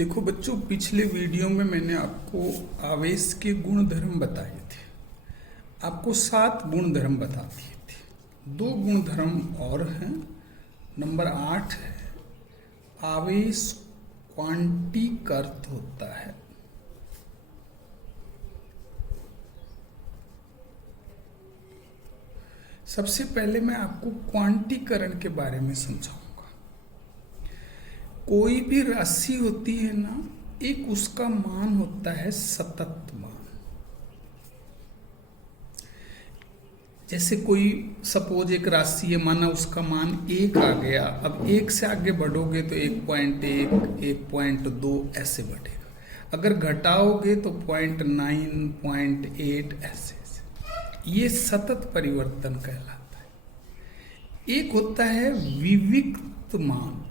देखो बच्चों, पिछले वीडियो में मैंने आपको आवेश के गुण धर्म बताए थे। आपको 7 गुण धर्म बता दिए थे। 2 गुण धर्म और हैं। नंबर 8 है आवेश क्वांटिक अर्थ होता है। सबसे पहले मैं आपको क्वांटीकरण के बारे में समझाऊंगा। कोई भी राशि होती है ना, एक उसका मान होता है सतत मान। जैसे कोई सपोज एक राशि है, माना उसका मान 1 आ गया। अब 1 से आगे बढ़ोगे तो 1.1, 1.2 ऐसे बढ़ेगा। अगर घटाओगे तो 0.9, 0.8 ऐसे। ये सतत परिवर्तन कहलाता है। एक होता है विविक्त मान।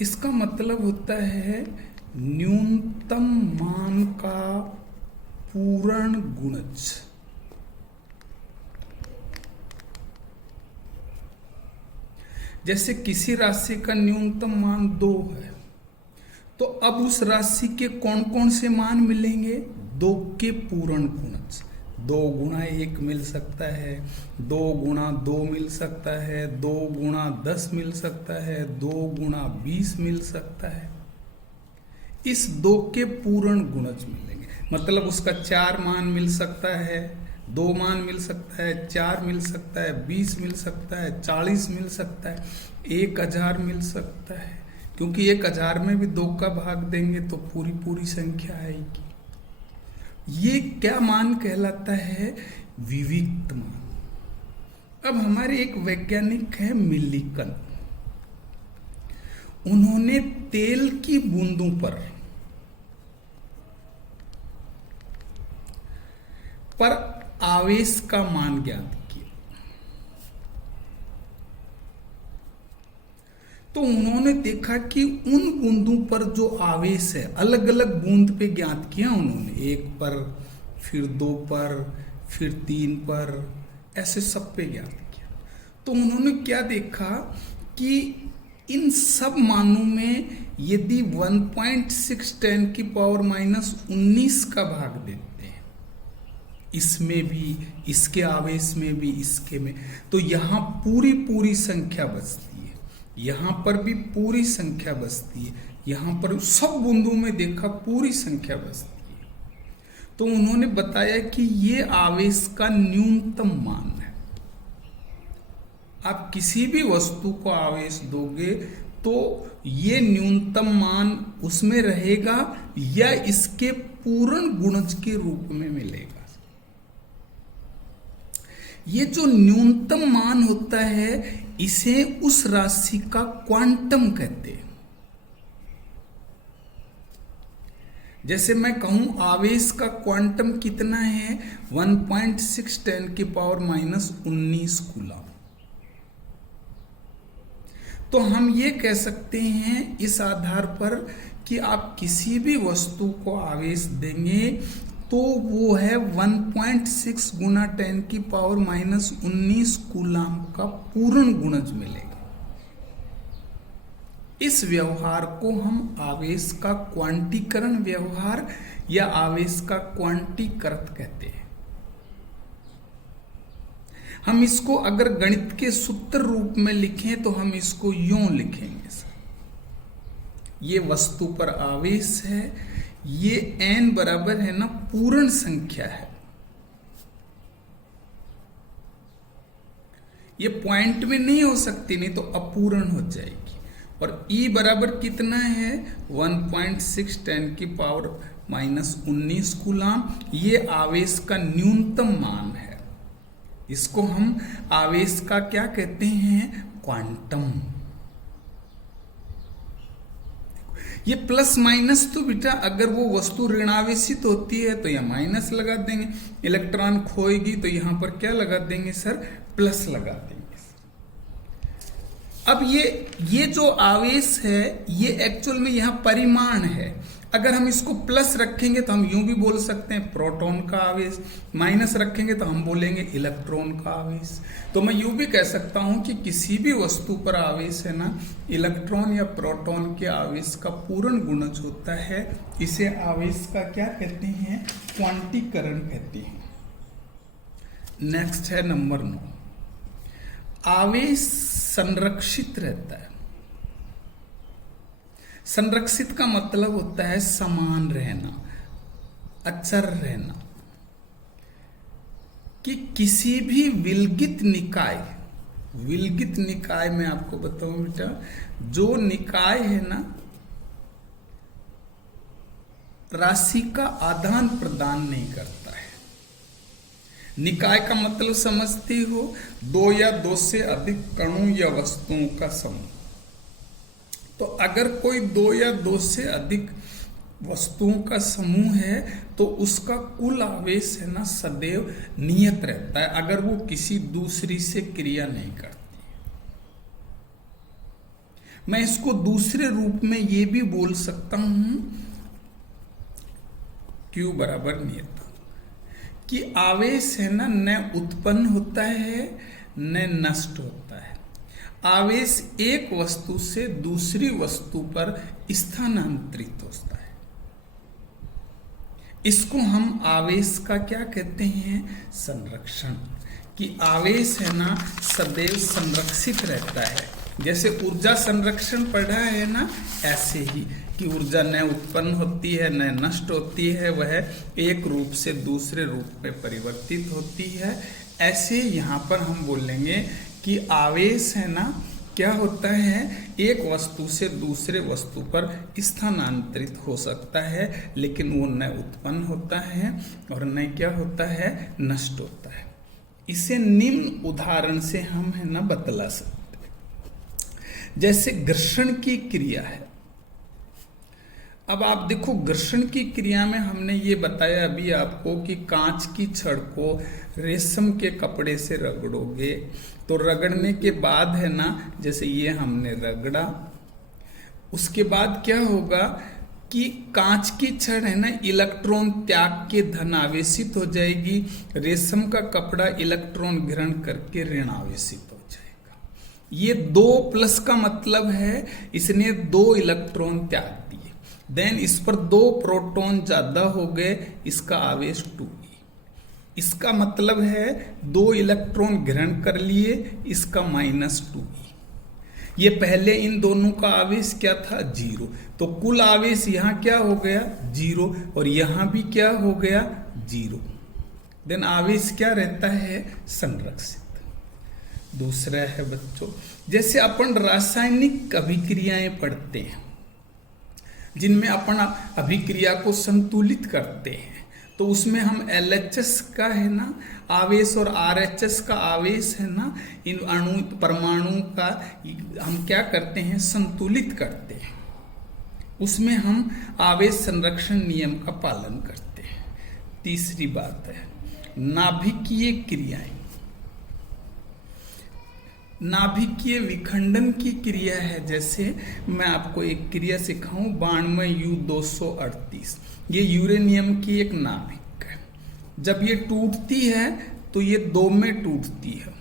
इसका मतलब होता है न्यूनतम मान का पूर्ण गुणज। जैसे किसी राशि का न्यूनतम मान 2 है, तो अब उस राशि के कौन कौन से मान मिलेंगे? 2 के पूर्ण गुणज। 2 गुणा 1 मिल सकता है, 2 गुणा 2 मिल सकता है, 2 गुणा 10 मिल सकता है, 2 गुणा 20 मिल सकता है। इस 2 के पूर्ण गुणज मिलेंगे। मतलब उसका 4 मान मिल सकता है, 2 मान मिल सकता है, 4 मिल सकता है, 20 मिल सकता है, 40 मिल सकता है, 1000 मिल सकता है। क्योंकि 1000 में भी 2 का भाग देंगे तो पूरी संख्या आएगी। ये क्या मान कहलाता है? विविक्त मान। अब हमारे एक वैज्ञानिक है मिल्लिकन। उन्होंने तेल की बूंदों पर आवेश का मान ज्ञात किया। तो उन्होंने देखा कि उन बूंदों पर जो आवेश है, अलग अलग बूंद पे ज्ञात किया उन्होंने। 1 पर, फिर 2 पर, फिर 3 पर, ऐसे सब पे ज्ञात किया। तो उन्होंने क्या देखा कि इन सब मानों में यदि 1.6 का भाग देते हैं, इसमें भी, इसके आवेश में भी, इसके में, तो यहां पूरी संख्या बचती है। यहां पर भी पूरी संख्या बचती है। यहां पर सब बूंदों में देखा पूरी संख्या बचती है। तो उन्होंने बताया कि ये आवेश का न्यूनतम मान है। आप किसी भी वस्तु को आवेश दोगे तो ये न्यूनतम मान उसमें रहेगा या इसके पूर्ण गुणज के रूप में मिलेगा। ये जो न्यूनतम मान होता है, इसे उस राशि का क्वांटम कहते हैं। जैसे मैं कहूं आवेश का क्वांटम कितना है? 1.6 कूलम। तो हम ये कह सकते हैं इस आधार पर कि आप किसी भी वस्तु को आवेश देंगे तो वो है 1.6 गुना 10⁻⁻19 कूलम का पूर्ण गुणज मिलेगा। इस व्यवहार को हम आवेश का क्वांटीकरण व्यवहार या आवेश का क्वांटीकृत कहते हैं। हम इसको अगर गणित के सूत्र रूप में लिखें तो हम इसको यूं लिखेंगे सर, ये वस्तु पर आवेश है, ये n बराबर है ना पूर्ण संख्या है। ये पॉइंट में नहीं हो सकती, नहीं तो अपूर्ण हो जाएगी। और E बराबर कितना है? 1.6 कूलम। ये आवेश का न्यूनतम मान है। इसको हम आवेश का क्या कहते हैं? क्वांटम। ये प्लस माइनस तो बेटा अगर वो वस्तु ऋणावेशित होती है तो यहाँ माइनस लगा देंगे, इलेक्ट्रॉन खोएगी तो यहाँ पर क्या लगा देंगे सर? प्लस लगा देंगे। अब ये जो आवेश है ये एक्चुअल में यहाँ परिमाण है। अगर हम इसको प्लस रखेंगे तो हम यूं भी बोल सकते हैं प्रोटॉन का आवेश, माइनस रखेंगे तो हम बोलेंगे इलेक्ट्रॉन का आवेश। तो मैं यूं भी कह सकता हूं कि किसी भी वस्तु पर आवेश है ना, इलेक्ट्रॉन या प्रोटॉन के आवेश का पूर्ण गुणज होता है। इसे आवेश का क्या कहते हैं? क्वांटीकरण कहते हैं। नेक्स्ट है नंबर 9, आवेश संरक्षित रहता है। संरक्षित का मतलब होता है समान रहना, अचर रहना। कि किसी भी विलगित निकाय में आपको बताऊं बेटा, जो निकाय है ना, राशि का आदान प्रदान नहीं करता है। निकाय का मतलब समझती हो, दो या दो से अधिक कणों या वस्तुओं का समूह। तो अगर कोई दो या दो से अधिक वस्तुओं का समूह है तो उसका कुल आवेश है ना सदैव नियत रहता है, अगर वो किसी दूसरी से क्रिया नहीं करती। मैं इसको दूसरे रूप में ये भी बोल सकता हूं, Q बराबर नियत, कि आवेश है ना न उत्पन्न होता है न नष्ट होता है। आवेश एक वस्तु से दूसरी वस्तु पर स्थानांतरित होता है। इसको हम आवेश का क्या कहते हैं? संरक्षण। कि आवेश है ना सदैव संरक्षित रहता है। जैसे ऊर्जा संरक्षण पढ़ा है ना, ऐसे ही कि ऊर्जा न उत्पन्न होती है न नष्ट होती है, वह एक रूप से दूसरे रूप में परिवर्तित होती है। ऐसे यहाँ पर हम बोलेंगे कि आवेश है ना क्या होता है, एक वस्तु से दूसरे वस्तु पर स्थानांतरित हो सकता है, लेकिन वो न उत्पन्न होता है और न क्या होता है, नष्ट होता है। इसे निम्न उदाहरण से हम है ना बतला सकते हैं। जैसे घर्षण की क्रिया है। अब आप देखो, घर्षण की क्रिया में हमने ये बताया अभी आपको कि कांच की छड़ को रेशम के कपड़े से रगड़ोगे तो रगड़ने के बाद है ना, जैसे ये हमने रगड़ा, उसके बाद क्या होगा कि कांच की छड़ है ना इलेक्ट्रॉन त्याग के धन आवेशित हो जाएगी, रेशम का कपड़ा इलेक्ट्रॉन ग्रहण करके ऋण आवेशित हो जाएगा। ये 2+ का मतलब है इसने 2 इलेक्ट्रॉन त्याग दिए, देन इस पर 2 प्रोटॉन ज्यादा हो गए, इसका आवेश 2e। इसका मतलब है 2 इलेक्ट्रॉन ग्रहण कर लिए, इसका -2e। ये पहले इन दोनों का आवेश क्या था? 0। तो कुल आवेश यहाँ क्या हो गया? 0। और यहाँ भी क्या हो गया? 0। देन आवेश क्या रहता है? संरक्षित। दूसरा है बच्चों, जैसे अपन रासायनिक अभिक्रियाएं पढ़ते हैं जिनमें अपन अभिक्रिया को संतुलित करते हैं, तो उसमें हम LHS का है ना आवेश और RHS का आवेश है ना, इन अणु परमाणु का हम क्या करते हैं? संतुलित करते हैं। उसमें हम आवेश संरक्षण नियम का पालन करते हैं। तीसरी बात है नाभिकीय क्रियाएं। नाभिकीय विखंडन की क्रिया है। जैसे मैं आपको एक क्रिया सिखाऊं, 92U238, ये यूरेनियम की एक नाभिक है। जब ये टूटती है तो ये 2 में टूटती है।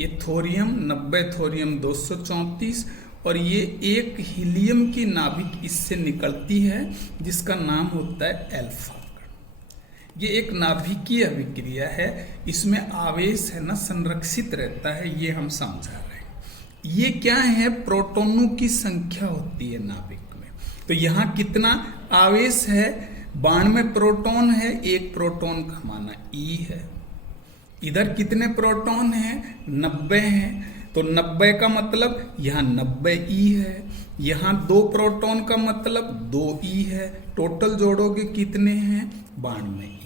ये थोरियम 90 थोरियम 234 और ये एक हीलियम की नाभिक इससे निकलती है जिसका नाम होता है अल्फा। ये एक नाभिकीय अभिक्रिया है, इसमें आवेश है ना संरक्षित रहता है, ये हम समझा रहे हैं। ये क्या है? प्रोटॉनों की संख्या होती है नाभिक में। तो यहाँ कितना आवेश है? 92 प्रोटॉन है, एक प्रोटॉन का माना E है। इधर कितने प्रोटॉन हैं? 90 हैं। तो 90 का मतलब यहाँ 90E है। यहाँ 2 प्रोटॉन का मतलब 2E है। टोटल जोड़ोगे कितने हैं? 92E।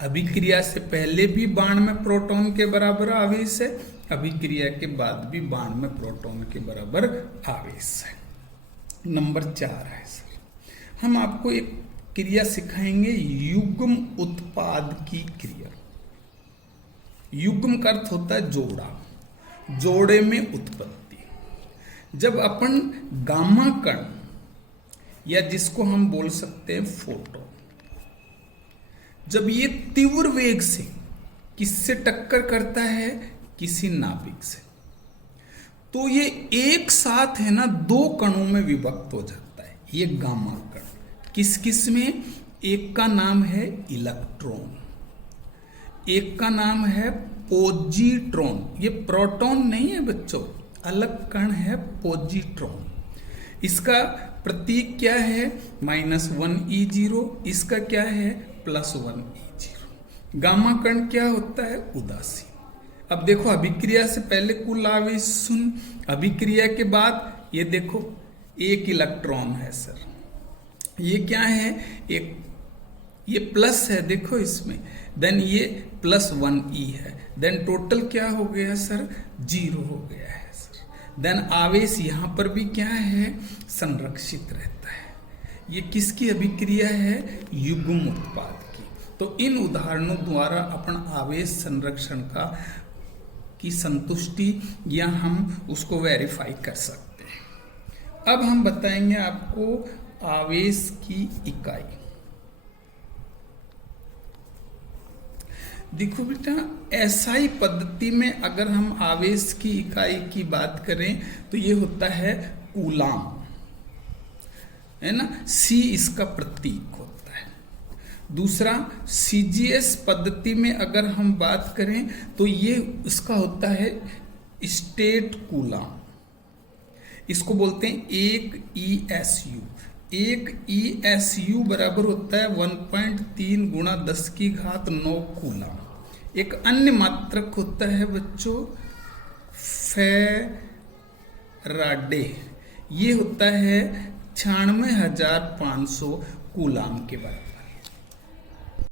अभिक्रिया से पहले भी 92 प्रोटॉन के बराबर आवेश है, अभिक्रिया के बाद भी 92 प्रोटॉन के बराबर आवेश है। नंबर 4 है सर, हम आपको एक क्रिया सिखाएंगे, युग्म उत्पाद की क्रिया। युग्म का अर्थ होता है जोड़ा, जोड़े में उत्पत्ति। जब अपन गामा कण या जिसको हम बोल सकते हैं फोटोन। जब ये तीव्र वेग से किससे टक्कर करता है, किसी नाभिक से, तो ये एक साथ है ना दो कणों में विभक्त हो जाता है, ये गामा कण। किस किस में? एक का नाम है इलेक्ट्रॉन, एक का नाम है पॉजिट्रॉन। ये प्रोटॉन नहीं है बच्चों, अलग कण है पॉजिट्रॉन। इसका प्रतीक क्या है? -1e0। इसका क्या है? +1e0। गामा कण क्या होता है? उदासीन। अब देखो अभिक्रिया से पहले कुल आवेश सुन, अभिक्रिया के बाद ये देखो एक इलेक्ट्रॉन है सर, ये क्या है? एक ये प्लस है देखो इसमें, देन ये +1e है, देन टोटल क्या हो गया सर? 0 हो गया है सर। देन आवेश यहां पर भी क्या है? संरक्षित रहता है। ये किसकी अभिक्रिया है? युग्म उत्पाद की। तो इन उदाहरणों द्वारा अपन आवेश संरक्षण की संतुष्टि या हम उसको वेरीफाई कर सकते हैं। अब हम बताएंगे आपको आवेश की इकाई। देखो बेटा, एसआई पद्धति में अगर हम आवेश की इकाई की बात करें तो ये होता है कूलाम, है ना, सी इसका प्रतीक होता है। दूसरा सीजीएस पद्धति में अगर हम बात करें तो ये इसका होता है स्टेट कूलाम, इसको बोलते हैं 1 ESU। 1 ESU बराबर होता है 1.3 × 10⁻9 कूलाम। एक अन्य मात्रक होता है बच्चों फैराडे, ये होता है 96,500 कूलाम के बराबर।